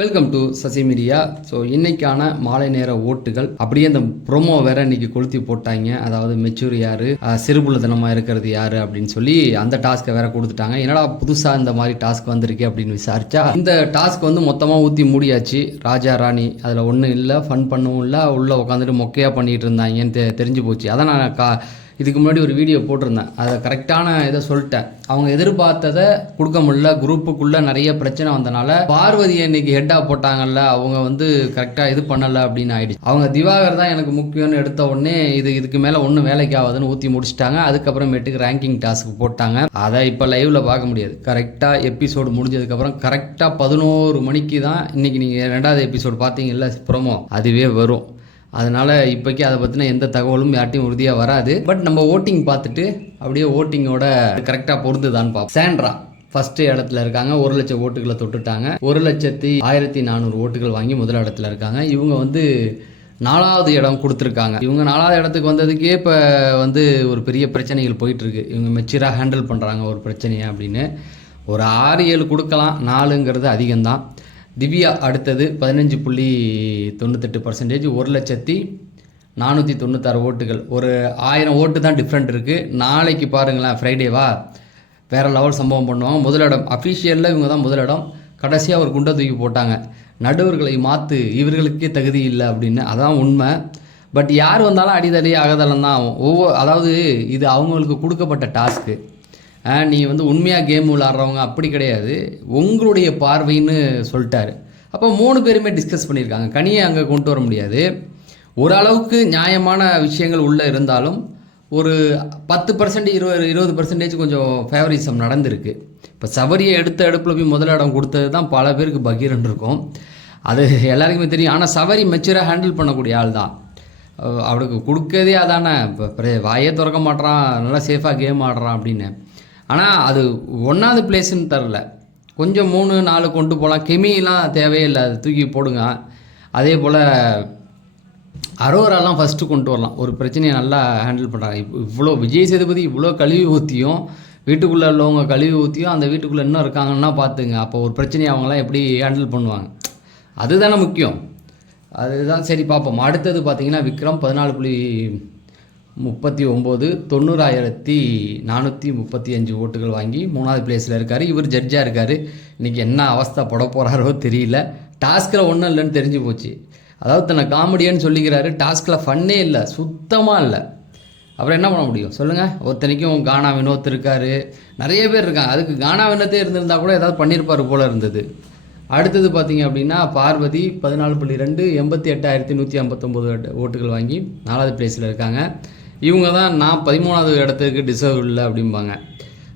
Welcome to Sasi media. So இன்றைக்கான மாலை நேர ஓட்டுகள் அப்படியே இந்த ப்ரோமோ வேற இன்னைக்கு கொளுத்தி போட்டாங்க. அதாவது மெச்சூர் யாரு, சிறுபுள்ளத்தனமாக இருக்கிறது யாரு அப்படின்னு சொல்லி அந்த டாஸ்க்கை வேற கொடுத்துட்டாங்க. என்னடா புதுசாக இந்த மாதிரி டாஸ்க் வந்திருக்கு அப்படின்னு விசாரிச்சா இந்த டாஸ்க் வந்து மொத்தமாக ஊற்றி மூடியாச்சு. ராஜா ராணி அதில் ஒன்றும் இல்லை, ஃபன் பண்ணவும் இல்லை, உள்ளே உட்காந்துட்டு மொக்கையாக பண்ணிகிட்டு இருந்தாங்கன்னு தெரிஞ்சு போச்சு. அதான் நான் இதுக்கு முன்னாடி ஒரு வீடியோ போட்டிருந்தேன். அதை கரெக்டான இதை சொல்லிட்டேன். அவங்க எதிர்பார்த்ததை கொடுக்க முடியல. குரூப்புக்குள்ளே நிறைய பிரச்சனை வந்தனால பார்வதியை இன்னைக்கு ஹெட்டாக போட்டாங்கல்ல, அவங்க வந்து கரெக்டாக இது பண்ணலை அப்படின்னு ஆயிடுச்சு. அவங்க திவாகர் தான் எனக்கு முக்கியம்னு எடுத்த உடனே இதுக்கு மேலே ஒன்றும் வேலைக்கு ஆகாதுன்னு ஊற்றி முடிச்சிட்டாங்க. அதுக்கப்புறமேட்டுக்கு ரேங்கிங் டாஸ்க்கு போட்டாங்க. அதை இப்போ லைவில் பார்க்க முடியாது. கரெக்டாக எபிசோடு முடிஞ்சதுக்கப்புறம் கரெக்டாக 11 மணிக்கு தான் இன்றைக்கி நீங்கள் 2வது எபிசோடு பார்த்தீங்கல்ல ப்ரோமோ, அதுவே வரும். அதனால் இப்போக்கி அதை பற்றின எந்த தகவலும் யார்ட்டையும் உறுதியாக வராது. பட் நம்ம ஓட்டிங் பார்த்துட்டு அப்படியே ஓட்டிங்கோட கரெக்டாக பொருந்துதான்னு பார்ப்போம். சாண்ட்ரா ஃபர்ஸ்ட் இடத்துல இருக்காங்க. 1 லட்சம் ஓட்டுகளை தொட்டுட்டாங்க. 1,1400 ஓட்டுகள் வாங்கி முதல் இடத்துல இருக்காங்க. இவங்க வந்து 4வது இடம் கொடுத்துருக்காங்க. இவங்க 4வது இடத்துக்கு வந்ததுக்கே இப்போ வந்து ஒரு பெரிய பிரச்சனைகள் போயிட்டுருக்கு. இவங்க மெச்சூராக ஹேண்டில் பண்ணுறாங்க ஒரு பிரச்சனையை அப்படின்னு. ஒரு 6-7 கொடுக்கலாம், 4ங்கிறது அதிகம்தான். திவ்யா அடுத்தது 15.98%, 1,496 ஓட்டுகள். ஒரு 1000 ஓட்டு தான் டிஃப்ரெண்ட் இருக்குது. நாளைக்கு பாருங்களேன், ஃப்ரைடேவா, வேறு லெவல் சம்பவம் பண்ணுவாங்க. முதலிடம் அஃபிஷியலில் இவங்க தான் முதலிடம். கடைசியாக ஒரு குண்டை தூக்கி போட்டாங்க, நடுவர்களை மாற்று, இவர்களுக்கே தகுதி இல்லை அப்படின்னு. அதான் உண்மை. பட் யார் வந்தாலும் அடிதடி அகதளம் தான் ஆகும். அதாவது இது அவங்களுக்கு கொடுக்கப்பட்ட டாஸ்க்கு. நீ வந்து உண்மையாக கேம் விளாட்றவங்க அப்படி கிடையாது, உங்களுடைய பார்வைன்னு சொல்லிட்டாரு. அப்போ 3 பேருமே டிஸ்கஸ் பண்ணியிருக்காங்க. கனியை அங்கே கொண்டு வர முடியாது. ஓரளவுக்கு நியாயமான விஷயங்கள் உள்ளே இருந்தாலும் ஒரு 10% 20% கொஞ்சம் ஃபேவரிசம் நடந்திருக்கு. இப்போ சபரியை எடுத்த எடுப்பில் போய் முதலிடம் கொடுத்தது தான் பல பேருக்கு பகீரன் இருக்கும். அது எல்லாருக்குமே தெரியும். ஆனால் சபரி மெச்சூராக ஹேண்டில் பண்ணக்கூடிய ஆள் தான். அவளுக்கு கொடுக்கதே அதானே. இப்போ வாயே திறக்க மாட்றான், நல்லா சேஃபாக கேம் ஆடுறான் அப்படின்னு. ஆனால் அது 1வது பிளேஸுன்னு தரல. கொஞ்சம் 3-4 கொண்டு போகலாம். கெமிலாம் தேவையில்லை, அது தூக்கி போடுங்க. அதே போல் அரோராலாம் ஃபஸ்ட்டு கொண்டு வரலாம். ஒரு பிரச்சனையை நல்லா ஹேண்டில் பண்ணுறாங்க. இவ்வளோ விஜய் சேதுபதி இவ்வளோ கழுவி ஊற்றியும், வீட்டுக்குள்ளே உள்ளவங்க கழுவி ஊற்றியும் அந்த வீட்டுக்குள்ளே இன்னும் இருக்காங்கன்னா பார்த்துங்க. அப்போ ஒரு பிரச்சனையை அவங்களாம் எப்படி ஹேண்டில் பண்ணுவாங்க, அதுதானே முக்கியம். அதுதான் சரி பார்ப்போம். அடுத்தது பார்த்தீங்கன்னா விக்ரம் 14.39, 90,435 ஓட்டுகள் வாங்கி 3வது பிளேஸில் இருக்கார். இவர் ஜட்ஜாக இருக்கார். இன்றைக்கி என்ன அவஸ்தை பட போகிறாரோ தெரியல. டாஸ்கில் ஒன்றும் இல்லைன்னு தெரிஞ்சு போச்சு. அதாவது தன்னை காமெடியன்னு சொல்லிக்கிறாரு. டாஸ்கில் ஃபன்னே இல்லை, சுத்தமாக இல்லை. அப்புறம் என்ன பண்ண முடியும் சொல்லுங்கள். ஒருத்தனைக்கும் கானா வினோத் இருக்கார், நிறைய பேர் இருக்காங்க. அதுக்கு கானா வினோத்தே இருந்திருந்தால் கூட ஏதாவது பண்ணியிருப்பார் போல் இருந்தது. அடுத்தது பார்த்தீங்க அப்படின்னா பார்வதி 14.2, 88,159 ஓட்டுகள் வாங்கி 4வது பிளேஸில் இருக்காங்க. இவங்க தான் நான் 13வது இடத்துக்கு டிசர்வ் இல்லை அப்படிம்பாங்க.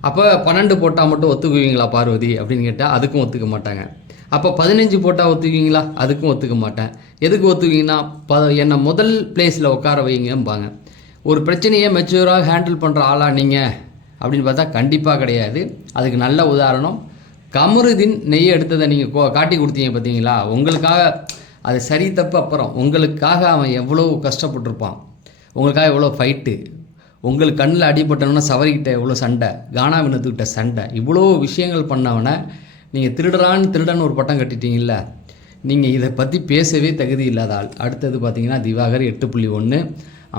அப்போ 12 போட்டால் மட்டும் ஒத்துக்குவீங்களா பார்வதி அப்படின்னு கேட்டால் அதுக்கும் ஒத்துக்க மாட்டாங்க. அப்போ 15 போட்டால் ஒத்துக்குவீங்களா, அதுக்கும் ஒத்துக்க மாட்டேன். எதுக்கு ஒத்துக்குவீங்கன்னா என்னை முதல் பிளேஸில் உட்கார வைங்கம்பாங்க. ஒரு பிரச்சனையை மெச்சூராக ஹேண்டில் பண்ணுற ஆளா நீங்கள் அப்படின்னு பார்த்தா கண்டிப்பாக கிடையாது. அதுக்கு நல்ல உதாரணம் கமருதீன் நெய் எடுத்ததை நீங்கள் காட்டி கொடுத்தீங்க பார்த்தீங்களா. உங்களுக்காக அது சரி தப்பு அப்புறம், உங்களுக்காக அவன் எவ்வளோ கஷ்டப்பட்டிருப்பான், உங்களுக்காக எவ்வளோ ஃபைட்டு, உங்களுக்கு கண்ணில் அடிபட்டணுன்னா சவரிக்கிட்ட எவ்வளோ சண்டை, கானா வினத்துக்கிட்ட சண்டை, இவ்வளோ விஷயங்கள் பண்ணவனை நீங்கள் திருடன் ஒரு பட்டம் கட்டிட்டீங்கல்ல. நீங்கள் இதை பற்றி பேசவே தகுதி இல்லாத ஆள். அடுத்தது பார்த்தீங்கன்னா திவாகர் 8.1,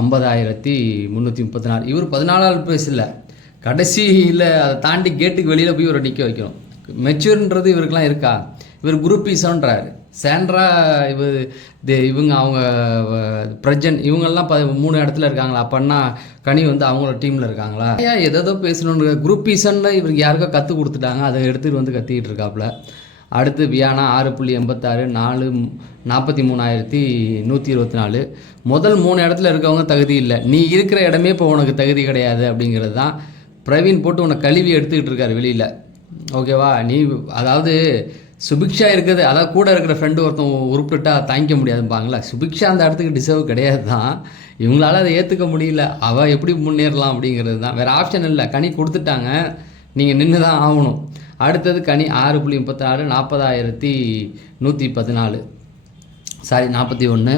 50,334. இவர் 14வது பிளேஸ் இல்லை, கடைசியில் அதை தாண்டி கேட்டுக்கு வெளியில் போய் இவரை நிற்க வைக்கணும். மெச்சூர்ன்றது இவருக்கெலாம் இருக்கா? இவர் குரூப் ஈஸோன்றாரு. சாண்ட்ரா இவங்க அவங்க பிரஜன் இவங்கெல்லாம் 3 இடத்துல இருக்காங்களா? அப்படின்னா கனி வந்து அவங்களோட டீமில் இருக்காங்களா? ஏன் எதோ பேசணுன்ற குரூப் ஈஸன்னு இவருக்கு யாருக்கோ கற்றுக் கொடுத்துட்டாங்க, அதை எடுத்துகிட்டு வந்து கத்திக்கிட்டு இருக்காப்புல. அடுத்து வியானா 6.86, 43,124. முதல் 3 இடத்துல இருக்கவங்க தகுதி இல்லை. நீ இருக்கிற இடமே இப்போ உனக்கு தகுதி கிடையாது அப்படிங்கிறது தான். பிரவீன் போட்டு உன்னை கழுவி எடுத்துக்கிட்டு இருக்காரு வெளியில். ஓகேவா? நீ அதாவது சுபிக்ஷா இருக்குது, அதாவது கூட இருக்கிற ஃப்ரெண்டு ஒருத்தன் உருப்பிட்டா தாங்கிக்க முடியாதுப்பாங்களா. சுபிக்ஷா அந்த இடத்துக்கு டிசர்வ் கிடையாது தான். இவங்களால அதை ஏற்றுக்க முடியல. அவள் எப்படி முன்னேறலாம் அப்படிங்கிறது தான். வேறு ஆப்ஷன் இல்லை. கனி கொடுத்துட்டாங்க, நீங்கள் நின்று தான் ஆகணும். அடுத்தது கனி 6.36, 40,114, 41.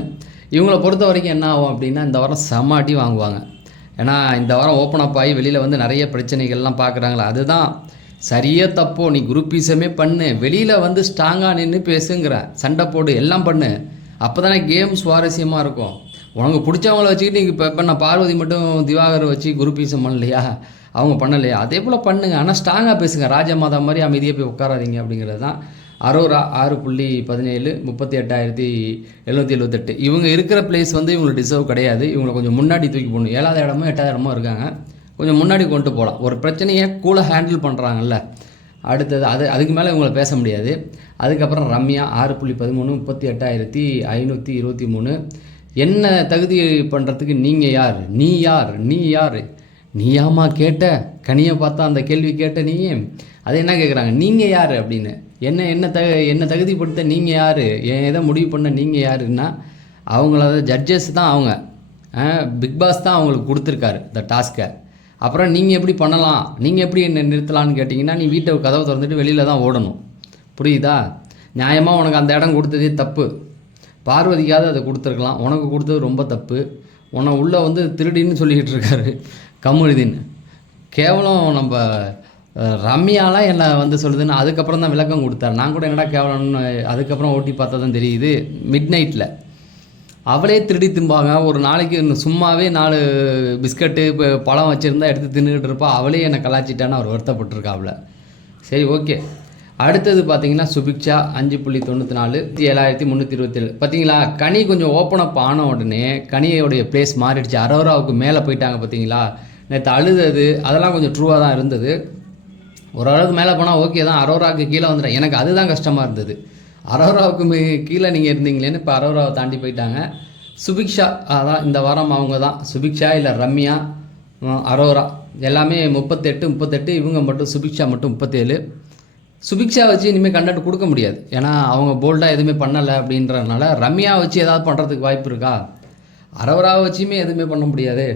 இவங்களை பொறுத்த வரைக்கும் என்ன ஆகும் அப்படின்னா, இந்த வாரம் செம்ம அடி வாங்குவாங்க. ஏன்னா இந்த வாரம் ஓப்பன் அப் ஆகி வெளியில் வந்து நிறைய பிரச்சனைகள்லாம் பார்க்குறாங்களா. அதுதான் சரியா தப்போ நீ குரூப்பிசமே பண்ணு, வெளியில் வந்து ஸ்ட்ராங்காக நின்று பேசுங்கிற, சண்டை போடு, எல்லாம் பண்ணு. அப்போ தானே கேம் சுவாரஸ்யமாக இருக்கும். உனக்கு பிடிச்சவங்கள வச்சுக்கிட்டு நீங்கள் இப்போ நான் பார்வதி மட்டும் திவாகரை வச்சு குரூப்பிசம் பண்ணலையா, அவங்க பண்ணலையா, அதே போல் பண்ணுங்க. ஆனால் ஸ்ட்ராங்காக பேசுங்க. ராஜமாதா மாதிரி அமைதியாக போய் உட்காராதீங்க அப்படிங்கிறது தான். அரோரா 6.17 38,778. இவங்க இருக்கிற பிளேஸ் வந்து இவங்களுக்கு டிசர்வ் கிடையாது. இவங்களை கொஞ்சம் முன்னாடி தூக்கி போடணும். 7வது இடமோ 8வது இடமோ இருக்காங்க, கொஞ்சம் முன்னாடி கொண்டு போகலாம். ஒரு பிரச்சனையை கூலாக ஹேண்டில் பண்ணுறாங்கல்ல. அடுத்தது அதுக்கு மேலே இவங்களை பேச முடியாது. அதுக்கப்புறம் ரம்யா 6.13 38,523. என்ன தகுதி பண்ணுறதுக்கு நீங்கள் யார், நீ யார், நீ யார், நீயாமா கேட்ட கனியை பார்த்தா அந்த கேள்வி கேட்ட நீ, அது என்ன கேட்குறாங்க, நீங்கள் யார் அப்படின்னு. என்ன தகுதிப்படுத்த நீங்கள் யார், எதை முடிவு பண்ண நீங்கள் யாருன்னா, அவங்கள ஜட்ஜஸ் தான் அவங்க, பிக் பாஸ் தான் அவங்களுக்கு கொடுத்துருக்காரு இந்த டாஸ்க்கை. அப்புறம் நீங்கள் எப்படி பண்ணலாம், நீங்கள் எப்படி என்ன நிறுத்தலான்னு கேட்டிங்கன்னா, நீ வீட்டை கதவை திறந்துட்டு வெளியில் தான் ஓடணும். புரியுதா? நியாயமாக உனக்கு அந்த இடம் கொடுத்ததே தப்பு. பார்வதிக்காவது அதை கொடுத்துருக்கலாம், உனக்கு கொடுத்தது ரொம்ப தப்பு. உன்னை உள்ளே வந்து திருடின்னு சொல்லிக்கிட்டு இருக்காரு கமருதீன். கேவலம் நம்ம ரம்யாலாம் என்னை வந்து சொல்லுதுன்னு அதுக்கப்புறம் தான் விளக்கம் கொடுத்தாரு. நான் கூட என்னடா கேவலம்னு அதுக்கப்புறம் ஓட்டி பார்த்தா தான் தெரியுது. மிட் நைட்டில் அவளே திருடி திம்பாங்க. ஒரு நாளைக்கு சும்மாவே 4 பிஸ்கட்டு இப்போ பழம் வச்சுருந்தா எடுத்து தின்னுக்கிட்டு இருப்பா. அவளே என்னை கலாச்சிட்டான்னு அவர் வருத்தப்பட்டிருக்காப்புல. சரி, ஓகே. அடுத்தது பார்த்தீங்கன்னா சுபிக்ஷா 5.94 7,327. பார்த்தீங்களா, கனி கொஞ்சம் ஓப்பன் அப் ஆன உடனே கனியோடைய பிளேஸ் மாறிடுச்சு. அரோராவுக்கு மேலே போயிட்டாங்க. பார்த்தீங்களா, நேற்று அழுதது அதெல்லாம் கொஞ்சம் ட்ரூவாக தான் இருந்தது. ஓரளவுக்கு மேலே போனால் ஓகே தான். அரோராவுக்கு கீழே வந்துட்டேன். எனக்கு அதுதான் கஷ்டமாக இருந்தது. அரோராவுக்கு கீழே நீங்கள் இருந்தீங்களேன்னு இப்போ அரோராவை தாண்டி போயிட்டாங்க. சுபிக்ஷா அதான் இந்த வாரம் அவங்க தான். சுபிக்ஷா இல்லை ரம்யா, அரோரா எல்லாமே 38. இவங்க மட்டும் சுபிக்ஷா மட்டும் 37. சுபிக்ஷா வச்சு இனிமேல் கண்டென்ட் கொடுக்க முடியாது. ஏன்னா அவங்க போல்டாக எதுவுமே பண்ணலை அப்படின்றதுனால. ரம்யா வச்சு ஏதாவது பண்ணுறதுக்கு வாய்ப்பு இருக்கா? அரோராவை வச்சுமே எதுவுமே பண்ண முடியாது.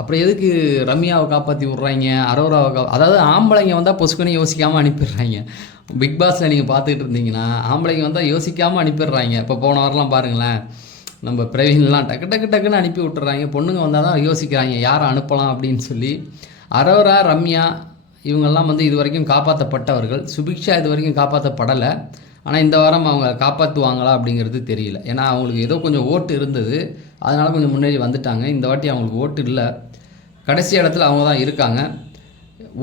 அப்புறம் எதுக்கு ரம்யாவை காப்பாற்றி விட்றாங்க, அரோராவை அதாவது ஆம்பளைங்க வந்தால் பொசுக்குன்னு யோசிக்காமல் அனுப்பிடுறாங்க. பிக் பாஸில் நீங்கள் பார்த்துக்கிட்டு இருந்தீங்கன்னா ஆம்பளைங்க வந்தால் யோசிக்காமல் அனுப்பிடுறாங்க. இப்போ போன வாரம்லாம் பாருங்களேன், நம்ம பிரவீன்லாம் டக்குன்னு அனுப்பி விட்டுறாங்க. பொண்ணுங்க வந்தால் தான் யோசிக்கிறாங்க யாரை அனுப்பலாம் அப்படின்னு சொல்லி. அரோரா, ரம்யா இவங்கெல்லாம் வந்து இது வரைக்கும் காப்பாற்றப்பட்டவர்கள். சுபிக்ஷா இது வரைக்கும் காப்பாற்றப்படலை. ஆனால் இந்த வாரம் அவங்க காப்பாற்றுவாங்களா அப்படிங்கிறது தெரியல. ஏன்னா அவங்களுக்கு ஏதோ கொஞ்சம் ஓட்டு இருந்தது, அதனால் கொஞ்சம் முன்னேறி வந்துட்டாங்க. இந்த வாட்டி அவங்களுக்கு ஓட்டு இல்லை, கடைசி இடத்துல அவங்க தான் இருக்காங்க.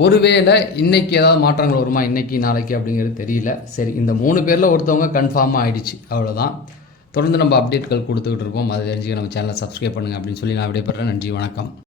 ஒருவேளை இன்றைக்கி ஏதாவது மாற்றங்கள் வருமா, இன்றைக்கி நாளைக்கு அப்படிங்கிறது தெரியல. சரி, இந்த 3 பேரில் ஒருத்தவங்க கன்ஃபார்மாக ஆகிடுச்சு, அவ்வளோதான். தொடர்ந்து நம்ம அப்டேட்கள் கொடுத்துக்கிட்டு இருக்கோம். அதை தெரிஞ்சுக்க நம்ம சேனலை சப்ஸ்கிரைப் பண்ணுங்கள் அப்படின்னு சொல்லி நான் விடைபெறேன். நன்றி, வணக்கம்.